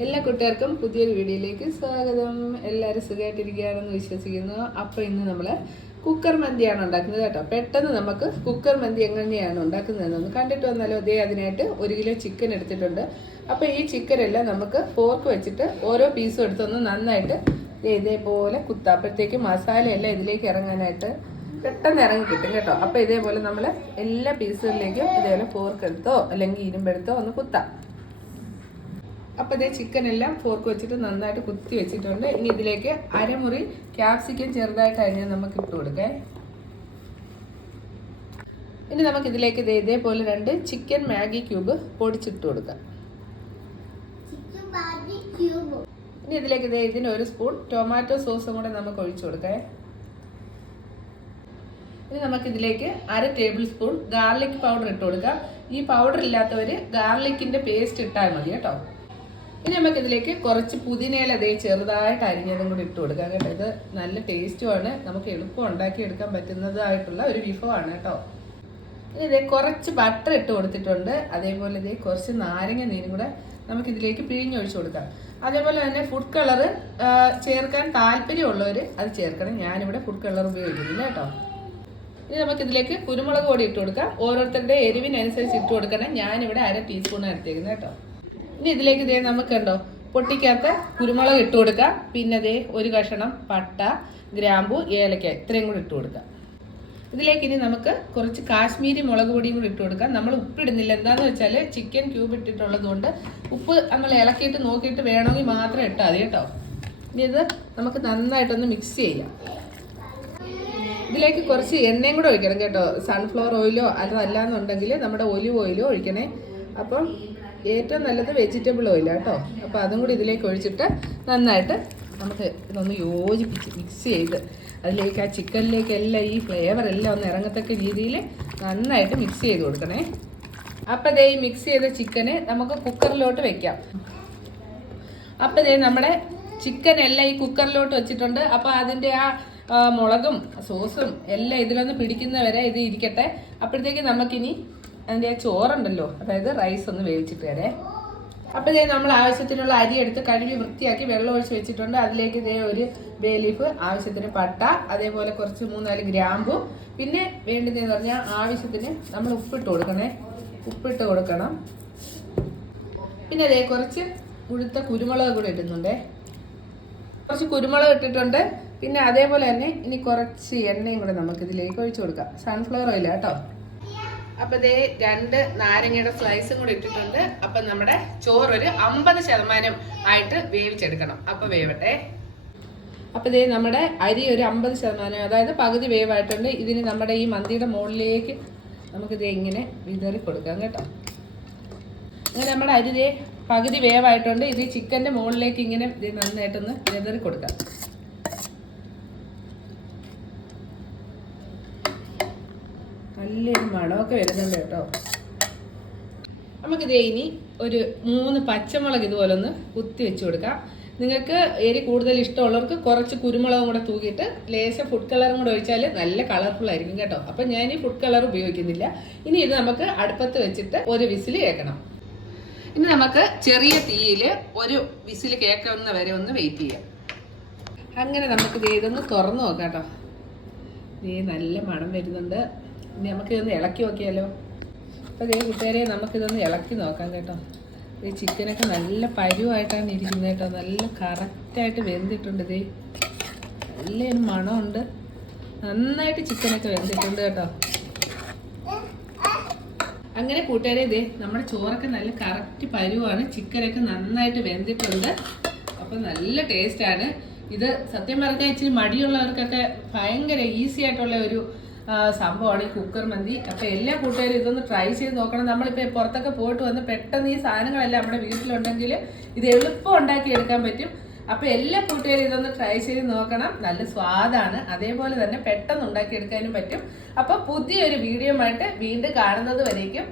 എല്ലാ കൂട്ടുകാർക്കും പുതിയൊരു വീഡിയോയിലേക്ക് സ്വാഗതം. എല്ലാവരും സുഖമായിട്ടിരിക്കുകയാണെന്ന് വിശ്വസിക്കുന്നു. അപ്പോൾ ഇന്ന് നമ്മൾ കുക്കർ മന്തിയാണ് ഉണ്ടാക്കുന്നത് കേട്ടോ. പെട്ടെന്ന് നമുക്ക് കുക്കർ മന്തി എങ്ങനെയാണ് ഉണ്ടാക്കുന്നതെന്നൊന്ന് കണ്ടിട്ട് വന്നാലോ? അതേ അതിനായിട്ട് ഒരു കിലോ ചിക്കൻ എടുത്തിട്ടുണ്ട്. അപ്പോൾ ഈ ചിക്കനെല്ലാം നമുക്ക് ഫോർക്ക് വെച്ചിട്ട് ഓരോ പീസും എടുത്തൊന്ന് നന്നായിട്ട് ഇതേപോലെ കുത്താപ്പോഴത്തേക്ക് മസാലയെല്ലാം ഇതിലേക്ക് ഇറങ്ങാനായിട്ട് പെട്ടെന്ന് ഇറങ്ങി കിട്ടും കേട്ടോ. അപ്പോൾ ഇതേപോലെ നമ്മൾ എല്ലാ പീസുകളിലേക്കും ഇതേപോലെ ഫോർക്ക് എടുത്തോ അല്ലെങ്കിൽ ഇരുമ്പെടുത്തോ ഒന്ന് കുത്താം. അപ്പോൾ ഇതേ ചിക്കൻ എല്ലാം ഫോർക്ക് വെച്ചിട്ട് നന്നായിട്ട് കുത്തി വെച്ചിട്ടുണ്ട്. ഇനി ഇതിലേക്ക് അരമുറി ക്യാപ്സിക്കം ചെറുതായിട്ട് അരിഞ്ഞ് നമുക്ക് ഇട്ട് കൊടുക്കേ. ഇനി നമുക്ക് ഇതിലേക്ക് ഇതേ ഇതേപോലെ രണ്ട് ചിക്കൻ മാഗി ക്യൂബ് പൊടിച്ചിട്ട് കൊടുക്കാം. ഇനി ഇതിലേക്ക് ഇതേ ഇതിന് ഒരു സ്പൂൺ ടൊമാറ്റോ സോസും കൂടെ നമുക്ക് ഒഴിച്ചു കൊടുക്കേ. ഇനി നമുക്ക് ഇതിലേക്ക് അര ടേബിൾ സ്പൂൺ ഗാർലിക് പൗഡർ ഇട്ട് കൊടുക്കാം. ഈ പൗഡർ ഇല്ലാത്തവർ ഗാർലിക്കിന്റെ പേസ്റ്റ് ഇട്ടാൽ മതി കേട്ടോ. ഇനി നമുക്ക് ഇതിലേക്ക് കുറച്ച് പുതിനയില അതേ ചെറുതായിട്ട് അരിഞ്ഞതും കൂടി ഇട്ട് കൊടുക്കാം കേട്ടോ. ഇത് നല്ല ടേസ്റ്റുമാണ് നമുക്ക് എളുപ്പം ഉണ്ടാക്കി എടുക്കാൻ പറ്റുന്നതായിട്ടുള്ള ഒരു വിഭവമാണ് കേട്ടോ. ഇനി ഇതേ കുറച്ച് ബട്ടർ ഇട്ട് കൊടുത്തിട്ടുണ്ട്. അതേപോലെ ഇതേ കുറച്ച് നാരങ്ങ നീരും കൂടെ നമുക്ക് ഇതിലേക്ക് പിഴിഞ്ഞൊഴിച്ച് കൊടുക്കാം. അതേപോലെ തന്നെ ഫുഡ് കളർ ചേർക്കാൻ താല്പര്യമുള്ളവർ അത് ചേർക്കണം. ഞാനിവിടെ ഫുഡ് കളർ ഉപയോഗിക്കുന്നില്ല കേട്ടോ. ഇനി നമുക്ക് ഇതിലേക്ക് കുരുമുളക് പൊടി ഇട്ട് കൊടുക്കാം. ഓരോരുത്തരുടെ എരിവിനനുസരിച്ച് ഇട്ട് കൊടുക്കണം. ഞാനിവിടെ അര ടീസ്പൂൺ എടുത്തേക്കുന്നത് കേട്ടോ. ഇനി ഇതിലേക്ക് ഇതേ നമുക്ക് കണ്ടോ പൊട്ടിക്കാത്ത കുരുമുളക് ഇട്ട് കൊടുക്കുക പിന്നെ ദേ ഒരു കഷണം പട്ട ഗ്രാമ്പു ഏലക്ക ഇത്രയും കൂടി ഇട്ട് കൊടുക്കുക ഇതിലേക്ക് ഇനി നമുക്ക് കുറച്ച് കാശ്മീരി മുളക് പൊടിയും കൂടി ഇട്ട് കൊടുക്കാം. നമ്മൾ ഉപ്പിടുന്നില്ല. എന്താണെന്ന് വെച്ചാൽ ചിക്കൻ ക്യൂബ് ഇട്ടിട്ടുള്ളത് കൊണ്ട് ഉപ്പ് നമ്മൾ ഇളക്കിയിട്ട് നോക്കിയിട്ട് വേണമെങ്കിൽ മാത്രം ഇട്ടാൽ മതി കേട്ടോ. ഇനി ഇത് നമുക്ക് നന്നായിട്ടൊന്ന് മിക്സ് ചെയ്യാം. ഇതിലേക്ക് കുറച്ച് എണ്ണയും കൂടെ ഒഴിക്കണം കേട്ടോ. സൺഫ്ലവർ ഓയിലോ അതല്ലാന്നുണ്ടെങ്കിൽ നമ്മുടെ ഒലിവ് ഓയിലോ ഒഴിക്കണേ. അപ്പം ഏറ്റവും നല്ലത് വെജിറ്റബിൾ ഓയിൽ കേട്ടോ അപ്പോൾ അതും കൂടി ഇതിലേക്ക് ഒഴിച്ചിട്ട് നന്നായിട്ട് നമുക്ക് ഇതൊന്ന് യോജിപ്പിച്ച് മിക്സ് ചെയ്ത് അതിലേക്ക് ആ ചിക്കനിലേക്ക് എല്ലാം ഈ ഫ്ലേവർ എല്ലാം ഒന്ന് ഇറങ്ങത്തക്ക രീതിയിൽ നന്നായിട്ട് മിക്സ് ചെയ്ത് കൊടുക്കണേ. അപ്പം ഈ മിക്സ് ചെയ്ത ചിക്കന് നമുക്ക് കുക്കറിലോട്ട് വെക്കാം. അപ്പം ദേ നമ്മുടെ ചിക്കൻ എല്ലാം ഈ കുക്കറിലോട്ട് വെച്ചിട്ടുണ്ട്. അപ്പോൾ അതിന്റെ ആ, മുളകും സോസും എല്ലാം ഇതിലൊന്ന് പിടിക്കുന്നവരെ ഇത് ഇരിക്കട്ടെ. അപ്പോഴത്തേക്ക് നമുക്കിനി അതിന്റെ ആ ചോറുണ്ടല്ലോ. അതായത് റൈസ് ഒന്ന് വേവിച്ചിട്ട് തരേ അപ്പോൾ ഇതേ നമ്മൾ ആവശ്യത്തിനുള്ള അരി എടുത്ത് കഴുകി വൃത്തിയാക്കി വെള്ളം ഒഴിച്ച് വെച്ചിട്ടുണ്ട്. അതിലേക്ക് ഇതേ ഒരു ബേ ലീഫ് ആവശ്യത്തിന് പട്ട അതേപോലെ കുറച്ച് മൂന്നാൽ ഗ്രാമ്പു. പിന്നെ വേണ്ടതെന്ന് പറഞ്ഞാൽ ആവശ്യത്തിന് നമ്മൾ ഉപ്പിട്ട് കൊടുക്കണേ. ഉപ്പിട്ട് കൊടുക്കണം. പിന്നെ അതേ കുറച്ച് ഉഴുത്ത കുരുമുളക് കൂടെ ഇടുന്നുണ്ടേ. കുറച്ച് കുരുമുളക് ഇട്ടിട്ടുണ്ട്. പിന്നെ അതേപോലെ തന്നെ ഇനി കുറച്ച് എണ്ണയും കൂടെ നമുക്ക് ഇതിലേക്ക് ഒഴിച്ചു കൊടുക്കാം. സൺഫ്ലവർ ഓയിൽ കേട്ടോ. അപ്പൊ ഇതേ രണ്ട് നാരങ്ങയുടെ സ്ലൈസും കൂടി ഇട്ടിട്ടുണ്ട്. അപ്പൊ നമ്മുടെ ചോറ് ഒരു അമ്പത് ശതമാനം ആയിട്ട് വേവിച്ചെടുക്കണം. അപ്പൊ വേവട്ടെ. അപ്പൊ ഇതേ നമ്മുടെ അരി ഒരു അമ്പത് ശതമാനം അതായത് പകുതി വേവായിട്ടുണ്ട്. ഇതിന് നമ്മുടെ ഈ മന്തിയുടെ മുകളിലേക്ക് നമുക്കിത് ഇങ്ങനെ വിതറി കൊടുക്കാം കേട്ടോ. അങ്ങനെ നമ്മുടെ അരി പകുതി വേവായിട്ടുണ്ട്. ഇത് ചിക്കന്റെ മുകളിലേക്ക് ഇങ്ങനെ ഇത് നന്നായിട്ടൊന്ന് വിതറി കൊടുക്കാം. നല്ലൊരു മണമൊക്കെ വരുന്നുണ്ട് കേട്ടോ. നമുക്കിത് ഇനി ഒരു മൂന്ന് പച്ചമുളക് ഇതുപോലെ ഒന്ന് കുത്തി വെച്ച് കൊടുക്കാം. നിങ്ങൾക്ക് എരി കൂടുതൽ ഇഷ്ടമുള്ളവർക്ക് കുറച്ച് കുരുമുളകും കൂടെ തൂക്കിയിട്ട് ലേശം ഫുഡ് കളറും കൂടെ ഒഴിച്ചാൽ നല്ല കളർഫുൾ ആയിരിക്കും കേട്ടോ. അപ്പം ഞാൻ ഈ ഫുഡ് കളർ ഉപയോഗിക്കുന്നില്ല. ഇനി ഇത് നമുക്ക് അടുപ്പത്ത് വെച്ചിട്ട് ഒരു വിസിൽ കേൾക്കണം. ഇനി നമുക്ക് ചെറിയ തീയിൽ ഒരു വിസിൽ കേൾക്കുന്ന വരെ ഒന്ന് വെയിറ്റ് ചെയ്യാം. അങ്ങനെ നമുക്ക് ഇത് ഇതൊന്ന് തുറന്നു നോക്കാം കേട്ടോ. ദേ നല്ല മണം വരുന്നുണ്ട്. ഇനി നമുക്ക് ഇതൊന്ന് ഇളക്കി നോക്കിയാലോ? അപ്പോൾ ദേ കൂട്ടുകാരെ നമുക്കിതൊന്ന് ഇളക്കി നോക്കാം കേട്ടോ. ഈ ചിക്കനൊക്കെ നല്ല പരുവായിട്ടാണ് ഇരിക്കുന്നത് കേട്ടോ. നല്ല കറക്റ്റായിട്ട് വെന്തിട്ടുണ്ട് ദേ. നല്ലൊരു മണമുണ്ട്. നന്നായിട്ട് ചിക്കനൊക്കെ വെന്തിട്ടുണ്ട് കേട്ടോ. അങ്ങനെ കൂട്ടുകാരെ ഇതേ നമ്മുടെ ചോറൊക്കെ നല്ല കറക്റ്റ് പരുവാണ്. ചിക്കനൊക്കെ നന്നായിട്ട് വെന്തിട്ടുണ്ട്. അപ്പം നല്ല ടേസ്റ്റാണ്. ഇത് സത്യം പറഞ്ഞാൽ ഇച്ചിരി മടിയുള്ളവർക്കൊക്കെ ഭയങ്കര ഈസി ആയിട്ടുള്ള ഒരു സംഭവമാണ് ഈ കുക്കർ മന്തി. അപ്പൊ എല്ലാ കൂട്ടുകാരും ഇതൊന്ന് ട്രൈ ചെയ്ത് നോക്കണം. നമ്മളിപ്പോൾ പുറത്തൊക്കെ പോയിട്ട് വന്ന് പെട്ടെന്ന് ഈ സാധനങ്ങളെല്ലാം നമ്മുടെ വീട്ടിലുണ്ടെങ്കിൽ ഇത് എളുപ്പം ഉണ്ടാക്കി എടുക്കാൻ പറ്റും. അപ്പോൾ എല്ലാ കൂട്ടുകാരും ഇതൊന്ന് ട്രൈ ചെയ്ത് നോക്കണം. നല്ല സ്വാദാണ്. അതേപോലെ തന്നെ പെട്ടെന്ന് ഉണ്ടാക്കിയെടുക്കാനും പറ്റും. അപ്പോൾ പുതിയൊരു വീഡിയോ ആയിട്ട് വീണ്ടും കാണുന്നത് വരേക്കും.